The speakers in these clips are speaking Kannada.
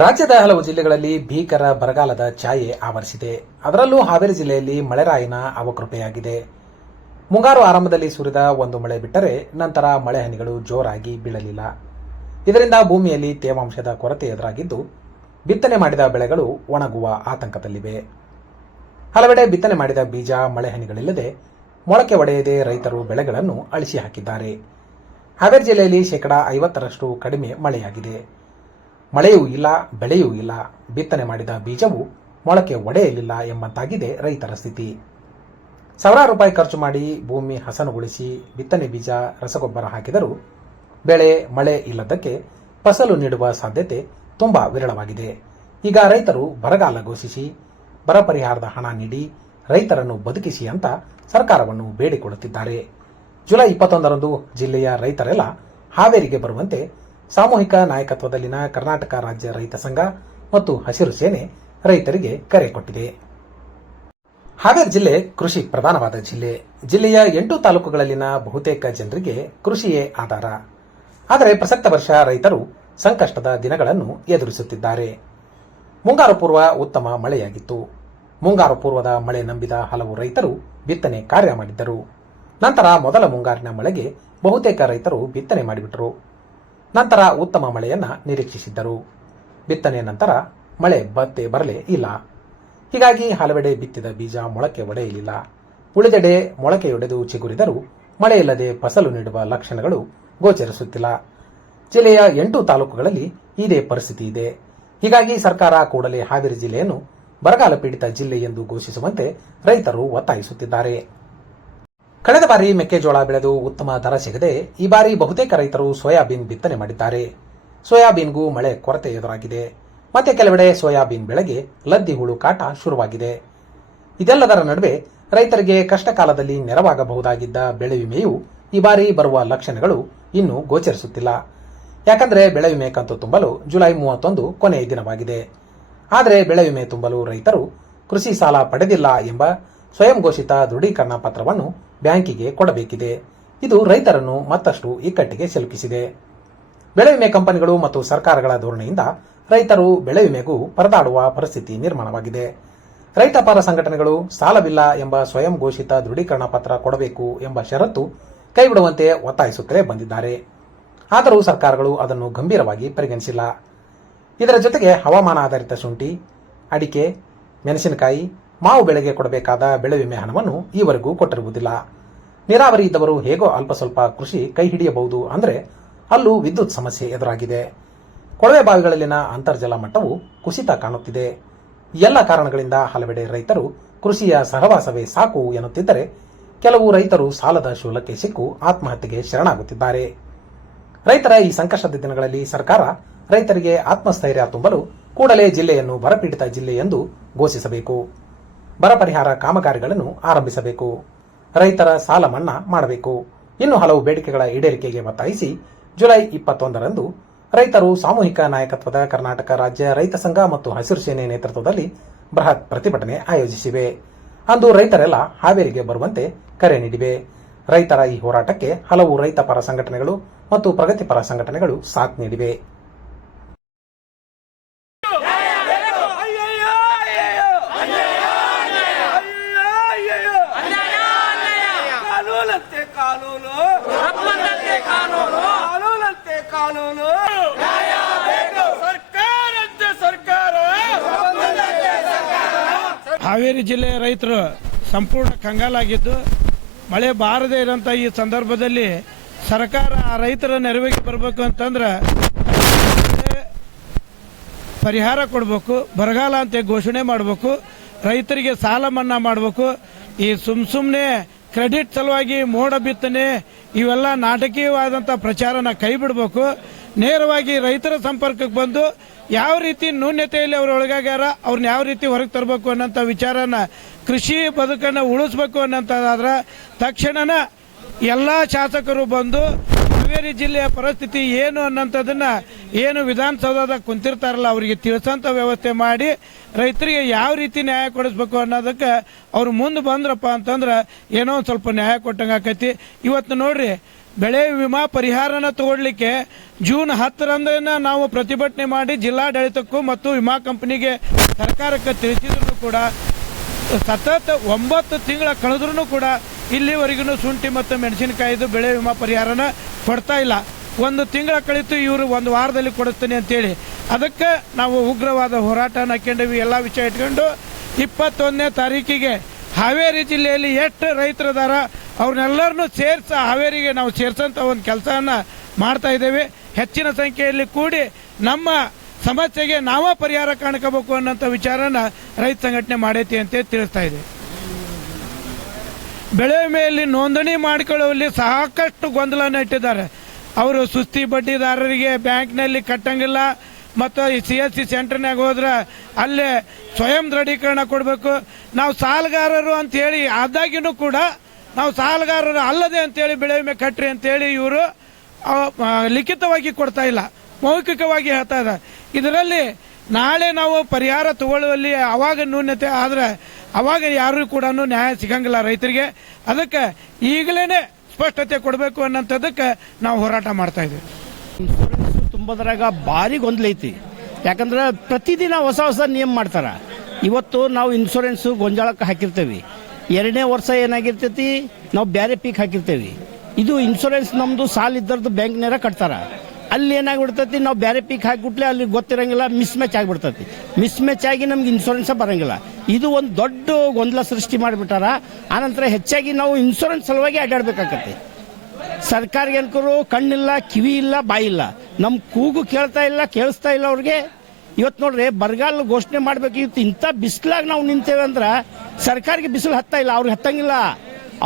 ರಾಜ್ಯದ ಹಲವು ಜಿಲ್ಲೆಗಳಲ್ಲಿ ಭೀಕರ ಬರಗಾಲದ ಛಾಯೆ ಆವರಿಸಿದೆ. ಅದರಲ್ಲೂ ಹಾವೇರಿ ಜಿಲ್ಲೆಯಲ್ಲಿ ಮಳೆರಾಯನ ಅವಕೃಪೆಯಾಗಿದೆ. ಮುಂಗಾರು ಆರಂಭದಲ್ಲಿ ಸುರಿದ ಒಂದು ಮಳೆ ಬಿಟ್ಟರೆ ನಂತರ ಮಳೆ ಹನಿಗಳು ಜೋರಾಗಿ ಬೀಳಲಿಲ್ಲ. ಇದರಿಂದ ಭೂಮಿಯಲ್ಲಿ ತೇವಾಂಶದ ಕೊರತೆ ಎದುರಾಗಿದ್ದು ಬಿತ್ತನೆ ಮಾಡಿದ ಬೆಳೆಗಳು ಒಣಗುವ ಆತಂಕದಲ್ಲಿವೆ. ಹಲವೆಡೆ ಬಿತ್ತನೆ ಮಾಡಿದ ಬೀಜ ಮಳೆ ಹನಿಗಳಿಲ್ಲದೆ ಮೊಳಕೆ ಒಡೆಯದೆ ರೈತರು ಬೆಳೆಗಳನ್ನು ಅಳಿಸಿ ಹಾಕಿದ್ದಾರೆ. ಹಾವೇರಿ ಜಿಲ್ಲೆಯಲ್ಲಿ 50% ಕಡಿಮೆ ಮಳೆಯಾಗಿದೆ. ಮಳೆಯೂ ಇಲ್ಲ, ಬೆಳೆಯೂ ಇಲ್ಲ, ಬಿತ್ತನೆ ಮಾಡಿದ ಬೀಜವು ಮೊಳಕೆ ಒಡೆಯಲಿಲ್ಲ ಎಂಬಂತಾಗಿದೆ ರೈತರ ಸ್ಥಿತಿ. ಸಾವಿರಾರು ರೂಪಾಯಿ ಖರ್ಚು ಮಾಡಿ ಭೂಮಿ ಹಸನುಗೊಳಿಸಿ ಬಿತ್ತನೆ ಬೀಜ ರಸಗೊಬ್ಬರ ಹಾಕಿದರೂ ಬೆಳೆ ಮಳೆ ಇಲ್ಲದಕ್ಕೆ ಫಸಲು ನೀಡುವ ಸಾಧ್ಯತೆ ತುಂಬಾ ವಿರಳವಾಗಿದೆ. ಈಗ ರೈತರು ಬರಗಾಲ ಘೋಷಿಸಿ ಬರ ಪರಿಹಾರದ ಹಣ ನೀಡಿ ರೈತರನ್ನು ಬದುಕಿಸಿ ಅಂತ ಸರ್ಕಾರವನ್ನು ಬೇಡಿಕೊಳ್ಳುತ್ತಿದ್ದಾರೆ. ಜುಲೈ 21ರಂದು ಜಿಲ್ಲೆಯ ರೈತರೆಲ್ಲ ಹಾವೇರಿಗೆ ಬರುವಂತೆ ಸಾಮೂಹಿಕ ನಾಯಕತ್ವದಲ್ಲಿನ ಕರ್ನಾಟಕ ರಾಜ್ಯ ರೈತ ಸಂಘ ಮತ್ತು ಹಸಿರು ಸೇನೆ ರೈತರಿಗೆ ಕರೆ ಕೊಟ್ಟಿದೆ. ಹಾವೇರಿ ಜಿಲ್ಲೆ ಕೃಷಿ ಪ್ರಧಾನವಾದ ಜಿಲ್ಲೆ. ಜಿಲ್ಲೆಯ 8 ತಾಲೂಕುಗಳಲ್ಲಿನ ಬಹುತೇಕ ಜನರಿಗೆ ಕೃಷಿಯೇ ಆಧಾರ. ಆದರೆ ಪ್ರಸಕ್ತ ವರ್ಷ ರೈತರು ಸಂಕಷ್ಟದ ದಿನಗಳನ್ನು ಎದುರಿಸುತ್ತಿದ್ದಾರೆ. ಮುಂಗಾರು ಪೂರ್ವ ಉತ್ತಮ ಮಳೆಯಾಗಿತ್ತು. ಮುಂಗಾರು ಪೂರ್ವದ ಮಳೆ ನಂಬಿದ ಹಲವು ರೈತರು ಬಿತ್ತನೆ ಕಾರ್ಯ ಮಾಡಿದ್ದರು. ನಂತರ ಮೊದಲ ಮುಂಗಾರಿನ ಮಳೆಗೆ ಬಹುತೇಕ ರೈತರು ಬಿತ್ತನೆ ಮಾಡಿಬಿಟ್ಟರು. ನಂತರ ಉತ್ತಮ ಮಳೆಯನ್ನ ನಿರೀಕ್ಷಿಸಿದ್ದರು. ಬಿತ್ತನೆಯ ನಂತರ ಮಳೆ ಬರಲೇ ಇಲ್ಲ. ಹೀಗಾಗಿ ಹಲವೆಡೆ ಬಿತ್ತಿದ ಬೀಜ ಮೊಳಕೆ ಒಡೆಯಲಿಲ್ಲ. ಉಳಿದೆಡೆ ಮೊಳಕೆಯೊಡೆದು ಚಿಗುರಿದರೂ ಮಳೆಯಿಲ್ಲದೆ ಫಸಲು ನೀಡುವ ಲಕ್ಷಣಗಳು ಗೋಚರಿಸುತ್ತಿಲ್ಲ. ಜಿಲ್ಲೆಯ 8 ತಾಲೂಕುಗಳಲ್ಲಿ ಇದೇ ಪರಿಸ್ಥಿತಿ ಇದೆ. ಹೀಗಾಗಿ ಸರ್ಕಾರ ಕೂಡಲೇ ಹಾವೇರಿ ಜಿಲ್ಲೆಯನ್ನು ಬರಗಾಲ ಪೀಡಿತ ಜಿಲ್ಲೆ ಎಂದು ಘೋಷಿಸುವಂತೆ ರೈತರು ಒತ್ತಾಯಿಸುತ್ತಿದ್ದಾರೆ. ಕಳೆದ ಬಾರಿ ಮೆಕ್ಕೆಜೋಳ ಬೆಳೆದು ಉತ್ತಮ ದರ ಸಿಗದೆ ಈ ಬಾರಿ ಬಹುತೇಕ ರೈತರು ಸೋಯಾಬೀನ್ ಬಿತ್ತನೆ ಮಾಡಿದ್ದಾರೆ. ಸೋಯಾಬೀನ್ಗೂ ಮಳೆ ಕೊರತೆ ಎದುರಾಗಿದೆ. ಮತ್ತೆ ಕೆಲವೆಡೆ ಸೋಯಾಬೀನ್ ಬೆಳೆಗೆ ಲದ್ದಿ ಹುಳು ಕಾಟ ಶುರುವಾಗಿದೆ. ಇದೆಲ್ಲದರ ನಡುವೆ ರೈತರಿಗೆ ಕಷ್ಟ ಕಾಲದಲ್ಲಿ ನೆರವಾಗಬಹುದಾಗಿದ್ದ ಬೆಳೆ ವಿಮೆಯು ಈ ಬಾರಿ ಬರುವ ಲಕ್ಷಣಗಳು ಇನ್ನೂ ಗೋಚರಿಸುತ್ತಿಲ್ಲ. ಯಾಕಂದ್ರೆ ಬೆಳೆ ವಿಮೆ ಕಂತು ತುಂಬಲು ಜುಲೈ 31 ಕೊನೆಯ ದಿನವಾಗಿದೆ. ಆದರೆ ಬೆಳೆ ವಿಮೆ ತುಂಬಲು ರೈತರು ಕೃಷಿ ಸಾಲ ಪಡೆದಿಲ್ಲ ಎಂಬ ಸ್ವಯಂ ಘೋಷಿತ ದೃಢೀಕರಣ ಪತ್ರವನ್ನು ಬ್ಯಾಂಕಿಗೆ ಕೊಡಬೇಕಿದೆ. ಇದು ರೈತರನ್ನು ಮತ್ತಷ್ಟು ಇಕ್ಕಟ್ಟಿಗೆ ಸಿಲುಕಿಸಿದೆ. ಬೆಳೆ ವಿಮೆ ಕಂಪನಿಗಳು ಮತ್ತು ಸರ್ಕಾರಗಳ ಧೋರಣೆಯಿಂದ ರೈತರು ಬೆಳೆ ವಿಮೆಗೂ ಪರದಾಡುವ ಪರಿಸ್ಥಿತಿ ನಿರ್ಮಾಣವಾಗಿದೆ. ರೈತ ಪರ ಸಂಘಟನೆಗಳು ಸಾಲವಿಲ್ಲ ಎಂಬ ಸ್ವಯಂ ಘೋಷಿತ ದೃಢೀಕರಣ ಪತ್ರ ಕೊಡಬೇಕು ಎಂಬ ಷರತ್ತು ಕೈಬಿಡುವಂತೆ ಒತ್ತಾಯಿಸುತ್ತಲೇ ಬಂದಿದ್ದಾರೆ. ಆದರೂ ಸರ್ಕಾರಗಳು ಅದನ್ನು ಗಂಭೀರವಾಗಿ ಪರಿಗಣಿಸಿಲ್ಲ. ಇದರ ಜೊತೆಗೆ ಹವಾಮಾನ ಆಧಾರಿತ ಶುಂಠಿ, ಅಡಿಕೆ, ಮೆಣಸಿನಕಾಯಿ, ಮಾವು ಬೆಳೆಗೆ ಕೊಡಬೇಕಾದ ಬೆಳೆ ವಿಮೆ ಹಣವನ್ನು ಈವರೆಗೂ ಕೊಟ್ಟಿರುವುದಿಲ್ಲ. ನೀರಾವರಿ ಇದ್ದವರು ಹೇಗೋ ಅಲ್ಪ ಸ್ವಲ್ಪ ಕೃಷಿ ಕೈ ಹಿಡಿಯಬಹುದು. ಅಂದರೆ ಅಲ್ಲೂ ವಿದ್ಯುತ್ ಸಮಸ್ಯೆ ಎದುರಾಗಿದೆ. ಕೊಳವೆ ಬಾವಿಗಳಲ್ಲಿನ ಅಂತರ್ಜಲ ಮಟ್ಟವು ಕುಸಿತ ಕಾಣುತ್ತಿದೆ. ಎಲ್ಲ ಕಾರಣಗಳಿಂದ ಹಲವೆಡೆ ರೈತರು ಕೃಷಿಯ ಸಹವಾಸವೇ ಸಾಕು ಎನ್ನುತ್ತಿದ್ದರೆ ಕೆಲವು ರೈತರು ಸಾಲದ ಶೂಲಕ್ಕೆ ಸಿಕ್ಕು ಆತ್ಮಹತ್ಯೆಗೆ ಶರಣಾಗುತ್ತಿದ್ದಾರೆ. ರೈತರ ಈ ಸಂಕಷ್ಟದ ದಿನಗಳಲ್ಲಿ ಸರ್ಕಾರ ರೈತರಿಗೆ ಆತ್ಮಸ್ಥೈರ್ಯ ತುಂಬಲು ಕೂಡಲೇ ಜಿಲ್ಲೆಯನ್ನು ಬರಪೀಡಿತ ಜಿಲ್ಲೆ ಎಂದು ಘೋಷಿಸಬೇಕು. ಬರ ಪರಿಹಾರ ಕಾಮಗಾರಿಗಳನ್ನು ಆರಂಭಿಸಬೇಕು. ರೈತರ ಸಾಲ ಮನ್ನಾ ಮಾಡಬೇಕು. ಇನ್ನು ಹಲವು ಬೇಡಿಕೆಗಳ ಈಡೇರಿಕೆಗೆ ಒತ್ತಾಯಿಸಿ ಜುಲೈ 21ರಂದು ರೈತರು ಸಾಮೂಹಿಕ ನಾಯಕತ್ವದ ಕರ್ನಾಟಕ ರಾಜ್ಯ ರೈತ ಸಂಘ ಮತ್ತು ಹಸಿರು ಸೇನೆ ನೇತೃತ್ವದಲ್ಲಿ ಬೃಹತ್ ಪ್ರತಿಭಟನೆ ಆಯೋಜಿಸಿವೆ. ಅಂದು ರೈತರೆಲ್ಲ ಹಾವೇರಿಗೆ ಬರುವಂತೆ ಕರೆ ನೀಡಿವೆ. ರೈತರ ಈ ಹೋರಾಟಕ್ಕೆ ಹಲವು ರೈತ ಪರ ಸಂಘಟನೆಗಳು ಮತ್ತು ಪ್ರಗತಿಪರ ಸಂಘಟನೆಗಳು ಸಾಥ್ ನೀಡಿವೆ. ಹಾವೇರಿ ಜಿಲ್ಲೆಯ ರೈತರು ಸಂಪೂರ್ಣ ಕಂಗಾಲಾಗಿದ್ದು, ಮಳೆ ಬಾರದೇ ಇರೋಂಥ ಈ ಸಂದರ್ಭದಲ್ಲಿ ಸರ್ಕಾರ ಆ ರೈತರ ನೆರವಿಗೆ ಬರಬೇಕು ಅಂತಂದ್ರೆ ಪರಿಹಾರ ಕೊಡಬೇಕು, ಬರಗಾಲ ಅಂತ ಘೋಷಣೆ ಮಾಡಬೇಕು, ರೈತರಿಗೆ ಸಾಲ ಮನ್ನಾ ಮಾಡಬೇಕು. ಈ ಸುಮ್ಮನೆ ಕ್ರೆಡಿಟ್ ಸಲುವಾಗಿ ಮೋಡ ಬಿತ್ತನೆ ಇವೆಲ್ಲ ನಾಟಕೀಯವಾದಂಥ ಪ್ರಚಾರನ ಕೈ ಬಿಡಬೇಕು. ನೇರವಾಗಿ ರೈತರ ಸಂಪರ್ಕಕ್ಕೆ ಬಂದು ಯಾವ ರೀತಿ ನ್ಯೂನ್ಯತೆಯಲ್ಲಿ ಅವರು ಒಳಗಾಗ್ಯಾರ ಅವ್ರನ್ನ ಯಾವ ರೀತಿ ಹೊರಗೆ ತರಬೇಕು ಅನ್ನೋಂಥ ವಿಚಾರನ ಕೃಷಿ ಬದುಕನ್ನು ಉಳಿಸ್ಬೇಕು ಅನ್ನೋಂಥದ್ದಾದ್ರೆ ತಕ್ಷಣನ ಎಲ್ಲ ಶಾಸಕರು ಬಂದು ಹಾವೇರಿ ಜಿಲ್ಲೆಯ ಪರಿಸ್ಥಿತಿ ಏನು ಅನ್ನೋಂಥದ್ದನ್ನ ಏನು ವಿಧಾನಸೌಧದಾಗ ಕುಂತಿರ್ತಾರಲ್ಲ ಅವರಿಗೆ ತಿಳಿಸೋಂಥ ವ್ಯವಸ್ಥೆ ಮಾಡಿ ರೈತರಿಗೆ ಯಾವ ರೀತಿ ನ್ಯಾಯ ಕೊಡಿಸ್ಬೇಕು ಅನ್ನೋದಕ್ಕೆ ಅವ್ರು ಮುಂದೆ ಬಂದ್ರಪ್ಪ ಅಂತಂದ್ರೆ ಏನೋ ಒಂದು ಸ್ವಲ್ಪ ನ್ಯಾಯ ಕೊಟ್ಟಂಗೆ ಆಕೈತಿ. ಇವತ್ತು ನೋಡ್ರಿ, ಬೆಳೆ ವಿಮಾ ಪರಿಹಾರನ ತಗೊಳ್ಳಿಕ್ಕೆ ಜೂನ್ 10ರಂದು ನಾವು ಪ್ರತಿಭಟನೆ ಮಾಡಿ ಜಿಲ್ಲಾಡಳಿತಕ್ಕೂ ಮತ್ತು ವಿಮಾ ಕಂಪನಿಗೆ ಸರ್ಕಾರಕ್ಕೆ ತಿಳಿಸಿದ್ರು ಕೂಡ ಸತತ 9 ತಿಂಗಳ ಕಳೆದ್ರೂ ಕೂಡ ಇಲ್ಲಿವರೆಗೂ ಶುಂಠಿ ಮತ್ತು ಮೆಣಸಿನಕಾಯಿದು ಬೆಳೆ ವಿಮಾ ಪರಿಹಾರನ ಕೊಡ್ತಾ ಇಲ್ಲ. 1 ತಿಂಗಳ ಕಳಿತು ಇವರು 1 ವಾರದಲ್ಲಿ ಕೊಡಿಸ್ತೀನಿ ಅಂತೇಳಿ ಅದಕ್ಕೆ ನಾವು ಉಗ್ರವಾದ ಹೋರಾಟನ ಹಾಕೊಂಡೀವಿ. ಎಲ್ಲ ವಿಷಯ ಇಟ್ಕೊಂಡು 21ನೇ ತಾರೀಕಿಗೆ ಹಾವೇರಿ ಜಿಲ್ಲೆಯಲ್ಲಿ ಎಷ್ಟು ರೈತರದಾರ ಅವ್ರನ್ನೆಲ್ಲರನ್ನೂ ಹಾವೇರಿಗೆ ನಾವು ಸೇರ್ಸಂತ ಒಂದು ಕೆಲಸವನ್ನು ಮಾಡ್ತಾ ಇದ್ದೇವೆ. ಹೆಚ್ಚಿನ ಸಂಖ್ಯೆಯಲ್ಲಿ ಕೂಡಿ ನಮ್ಮ ಸಮಸ್ಯೆಗೆ ನಾವೇ ಪರಿಹಾರ ಕಾಣ್ಕೋಬೇಕು ಅನ್ನೋಂಥ ವಿಚಾರನ ರೈತ ಸಂಘಟನೆ ಮಾಡೈತಿ ಅಂತ ತಿಳಿಸ್ತಾ ಇದೆ. ಬೆಳೆ ವಿಮೆಯಲ್ಲಿ ನೋಂದಣಿ ಮಾಡಿಕೊಳ್ಳುವಲ್ಲಿ ಸಾಕಷ್ಟು ಗೊಂದಲನ ಇಟ್ಟಿದ್ದಾರೆ. ಅವರು ಸುಸ್ತಿ ಬಡ್ಡಿದಾರರಿಗೆ ಬ್ಯಾಂಕ್ನಲ್ಲಿ ಕಟ್ಟಂಗಿಲ್ಲ ಮತ್ತು CSC ಸೆಂಟರ್ನಾಗ ಹೋದ್ರೆ ಅಲ್ಲೇ ಸ್ವಯಂ ದೃಢೀಕರಣ ಕೊಡಬೇಕು. ನಾವು ಸಾಲಗಾರರು ಅಂತೇಳಿ ಆದಾಗಿನೂ ಕೂಡ ನಾವು ಸಾಲಗಾರರು ಅಲ್ಲದೆ ಅಂತೇಳಿ ಬೆಳೆ ವಿಮೆ ಕಟ್ರಿ ಅಂತೇಳಿ ಇವರು ಲಿಖಿತವಾಗಿ ಕೊಡ್ತಾ ಇಲ್ಲ, ಮೌಖಿಕವಾಗಿ ಹೇಳ್ತಾ ಇದ್ದಾರೆ. ಇದರಲ್ಲಿ ನಾಳೆ ನಾವು ಪರಿಹಾರ ತಗೊಳ್ಳುವಲ್ಲಿ ಅವಾಗ ನ್ಯೂನ್ಯತೆ ಆದರೆ ಅವಾಗ ಯಾರು ಕೂಡ ನ್ಯಾಯ ಸಿಗಂಗಿಲ್ಲ ರೈತರಿಗೆ. ಅದಕ್ಕೆ ಈಗಲೇ ಸ್ಪಷ್ಟತೆ ಕೊಡಬೇಕು ಅನ್ನೋಂಥದ್ದಕ್ಕೆ ನಾವು ಹೋರಾಟ ಮಾಡ್ತಾ ಇದ್ದೀವಿ. ಇನ್ಶೂರೆನ್ಸ್ ತುಂಬೋದ್ರಾಗ ಭಾರಿ ಗೊಂದಲ ಐತಿ. ಯಾಕಂದ್ರೆ ಪ್ರತಿದಿನ ಹೊಸ ಹೊಸ ನಿಯಮ ಮಾಡ್ತಾರ. ಇವತ್ತು ನಾವು ಇನ್ಶೂರೆನ್ಸು ಗೊಂಜಾಳಕ್ಕೆ ಹಾಕಿರ್ತೇವೆ, 2ನೇ ವರ್ಷ ಏನಾಗಿರ್ತೈತಿ ನಾವು ಬೇರೆ ಪೀಕ್ ಹಾಕಿರ್ತೇವೆ. ಇದು ಇನ್ಶೂರೆನ್ಸ್ ನಮ್ಮದು ಸಾಲ ಇದ್ದರದ್ದು ಬ್ಯಾಂಕ್ನಾರ ಕಟ್ತಾರ. ಅಲ್ಲಿ ಏನಾಗ್ಬಿಡ್ತೈತಿ ನಾವು ಬೇರೆ ಪೀಕ್ ಹಾಕಿಬಿಟ್ಲೆ ಅಲ್ಲಿ ಗೊತ್ತಿರಂಗಿಲ್ಲ, ಮಿಸ್ ಮ್ಯಾಚ್ ಆಗಿಬಿಡ್ತೈತಿ. ಮಿಸ್ ಮ್ಯಾಚ್ ಆಗಿ ನಮ್ಗೆ ಇನ್ಶೂರೆನ್ಸ್ ಬರಂಗಿಲ್ಲ. ಇದು ಒಂದು ದೊಡ್ಡ ಗೊಂದಲ ಸೃಷ್ಟಿ ಮಾಡಿಬಿಟ್ಟಾರ. ಆನಂತರ ಹೆಚ್ಚಾಗಿ ನಾವು ಇನ್ಶೂರೆನ್ಸ್ ಸಲುವಾಗಿ ಅಡ್ಡಾಡ್ಬೇಕಾಗತ್ತೆ. ಸರ್ಕಾರಿಗೆ ಅನ್ಕರು ಕಣ್ಣಿಲ್ಲ, ಕಿವಿ ಇಲ್ಲ, ಬಾಯಿ ಇಲ್ಲ, ನಮ್ಮ ಕೂಗು ಕೇಳ್ತಾ ಇಲ್ಲ, ಕೇಳಿಸ್ತಾ ಇಲ್ಲ ಅವ್ರಿಗೆ. ಇವತ್ತು ನೋಡ್ರಿ ಬರಗಾಲ ಘೋಷಣೆ ಮಾಡ್ಬೇಕು. ಇವತ್ತು ಇಂಥ ಬಿಸಿಲಾಗ ನಾವು ನಿಂತೇವೆ ಅಂದ್ರೆ ಸರ್ಕಾರಕ್ಕೆ ಬಿಸಿಲು ಹತ್ತಾ ಇಲ್ಲ, ಅವ್ರಿಗೆ ಹತ್ತಂಗಿಲ್ಲ.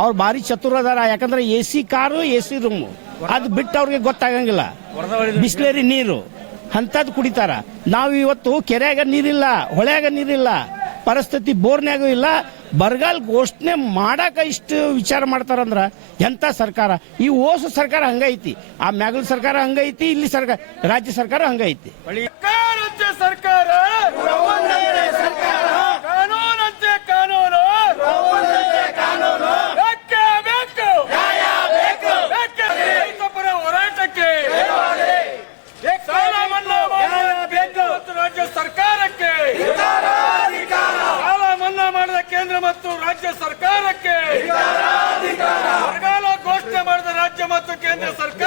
ಅವ್ರು ಭಾರಿ ಚತುರದಾರ. ಯಾಕಂದ್ರೆ AC ಕಾರು, AC ರೂಮು ಅದು ಬಿಟ್ಟು ಅವ್ರಿಗೆ ಗೊತ್ತಾಗಂಗಿಲ್ಲ. ಬಿಸ್ಲೇರಿ ನೀರು ಅಂಥದ್ದು ಕುಡಿತಾರ. ನಾವು ಇವತ್ತು ಕೆರೆಯಾಗ ನೀರಿಲ್ಲ, ಹೊಳೆಯಾಗ ನೀರಿಲ್ಲ, ಪರಿಸ್ಥಿತಿ ಬೋರ್ನ್ಯಾಗೂ ಇಲ್ಲ. ಬರಗಾಲ ಘೋಷಣೆ ಮಾಡಾಕ ಇಷ್ಟು ವಿಚಾರ ಮಾಡ್ತಾರಂದ್ರ ಎಂಥ ಸರ್ಕಾರ? ಈ ಓಸು ಸರ್ಕಾರ ಹಂಗೈತಿ, ಆ ಮ್ಯಾಗಲ್ ಸರ್ಕಾರ ಹಂಗೈತಿ, ಇಲ್ಲಿ ಸರ್ಕಾರ ರಾಜ್ಯ ಸರ್ಕಾರ ಹಂಗೈತಿ. ರಾಜ್ಯ ಸರ್ಕಾರ ಕಾನೂನಂತೆ ಕಾನೂನು ಬೇಕೇ ಬೇಕು, ರೈತಪರ ಹೋರಾಟಕ್ಕೆ ಸಾಲ ಮನ್ನಾ ಮಾಡಬೇಕು ರಾಜ್ಯ ಸರ್ಕಾರಕ್ಕೆ, ಸಾಲ ಮನ್ನಾ ಮಾಡಿದ ಕೇಂದ್ರ ಮತ್ತು ರಾಜ್ಯ ಸರ್ಕಾರಕ್ಕೆ, ಬರಗಾಲ ಘೋಷಣೆ ಮಾಡಿದ ರಾಜ್ಯ ಮತ್ತು ಕೇಂದ್ರ ಸರ್ಕಾರ